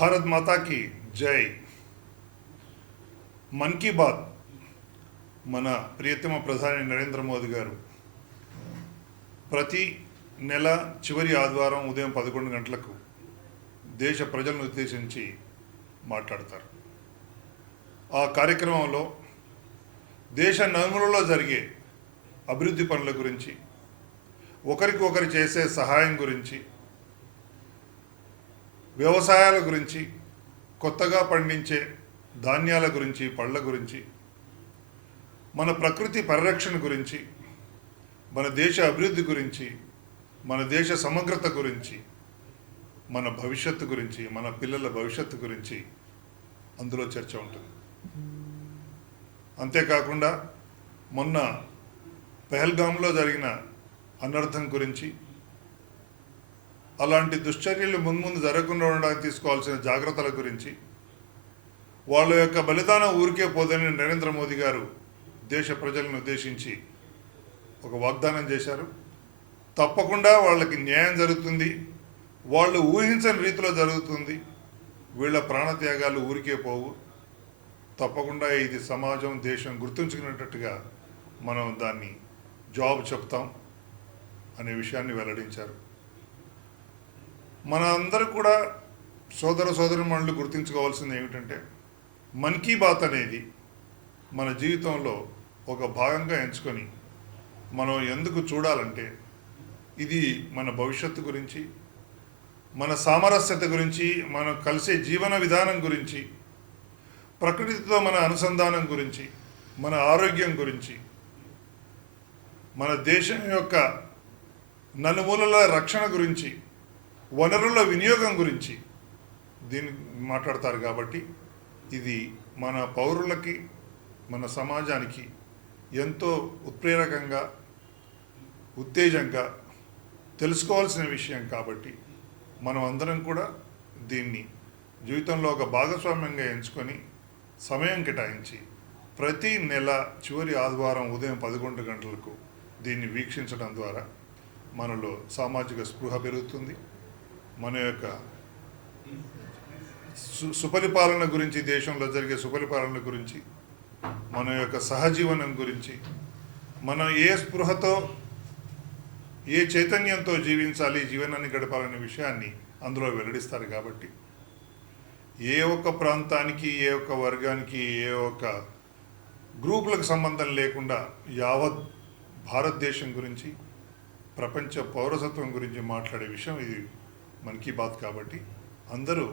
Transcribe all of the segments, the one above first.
భారత్ మాతాకి జై. మన్ కీ బాత్ మన ప్రియతమ ప్రధాని నరేంద్ర మోదీ గారు ప్రతి నెల చివరి ఆదివారం ఉదయం 11 గంటలకు దేశ ప్రజలను ఉద్దేశించి మాట్లాడతారు. ఆ కార్యక్రమంలో దేశ నలుమూలలో జరిగే అభివృద్ధి పనుల గురించి, ఒకరికొకరు చేసే సహాయం గురించి, వ్యవసాయాల గురించి, కొత్తగా పండించే ధాన్యాల గురించి, పళ్ళ గురించి, మన ప్రకృతి పరిరక్షణ గురించి, మన దేశ అభివృద్ధి గురించి, మన దేశ సమగ్రత గురించి, మన భవిష్యత్తు గురించి, మన పిల్లల భవిష్యత్తు గురించి అందులో చర్చ ఉంటుంది. అంతేకాకుండా మొన్న పెహల్గాంలో జరిగిన అనర్థం గురించి, అలాంటి దుశ్చర్యలు ముందు జరగకుండా ఉండడానికి తీసుకోవాల్సిన జాగ్రత్తల గురించి, వాళ్ళ యొక్క బలిదానం ఊరికే పోదని నరేంద్ర మోదీ గారు దేశ ప్రజలను ఉద్దేశించి ఒక వాగ్దానం చేశారు. తప్పకుండా వాళ్ళకి న్యాయం జరుగుతుంది, వాళ్ళు ఊహించని రీతిలో జరుగుతుంది, వీళ్ళ ప్రాణత్యాగాలు ఊరికే పోవు, తప్పకుండా ఇది సమాజం దేశం గుర్తుంచుకునేటట్టుగా మనం దాన్ని జవాబు చెప్తాం అనే విషయాన్ని వెల్లడించారు. మన అందరూ కూడా సోదరుమణులు గుర్తించుకోవాల్సింది ఏమిటంటే, మన్ కీ బాత్ అనేది మన జీవితంలో ఒక భాగంగా ఎంచుకొని మనం ఎందుకు చూడాలంటే, ఇది మన భవిష్యత్తు గురించి, మన సామరస్యత గురించి, మనం కలిసే జీవన విధానం గురించి, ప్రకృతితో మన అనుసంధానం గురించి, మన ఆరోగ్యం గురించి, మన దేశం యొక్క నలుమూలల రక్షణ గురించి, వనరుల వినియోగం గురించి దీన్ని మాట్లాడతారు. కాబట్టి ఇది మన పౌరులకి, మన సమాజానికి ఎంతో ఉత్ప్రేరకంగా, ఉత్తేజంగా తెలుసుకోవాల్సిన విషయం. కాబట్టి మనం అందరం కూడా దీన్ని జీవితంలో ఒక భాగస్వామ్యంగా ఎంచుకొని సమయం కేటాయించి ప్రతి నెల చివరి ఆదివారం ఉదయం 11 గంటలకు దీన్ని వీక్షించడం ద్వారా మనలో సామాజిక స్పృహ పెరుగుతుంది. మన యొక్క సుపరిపాలన గురించి, దేశంలో జరిగే సుపరిపాలన గురించి, మన యొక్క సహజీవనం గురించి, మనం ఏ స్పృహతో, ఏ చైతన్యంతో జీవించాలి, జీవనాన్ని గడపాలనే విషయాన్ని అందులో వెల్లడిస్తారు. కాబట్టి ఏ ఒక్క ప్రాంతానికి, ఏ ఒక్క వర్గానికి, ఏ ఒక్క గ్రూపులకు సంబంధం లేకుండా యావత్ భారతదేశం గురించి, ప్రపంచ పౌరసత్వం గురించి మాట్లాడే విషయం ఇది మన్ కీ బాత్. కాబట్టి అందరూ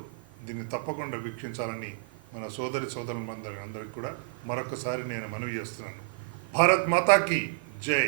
దీన్ని తప్పకుండా వీక్షించాలని మన సోదరులందరికీ కూడా మరొకసారి నేను మనవి చేస్తున్నాను. భారత్ మాతాకి జై.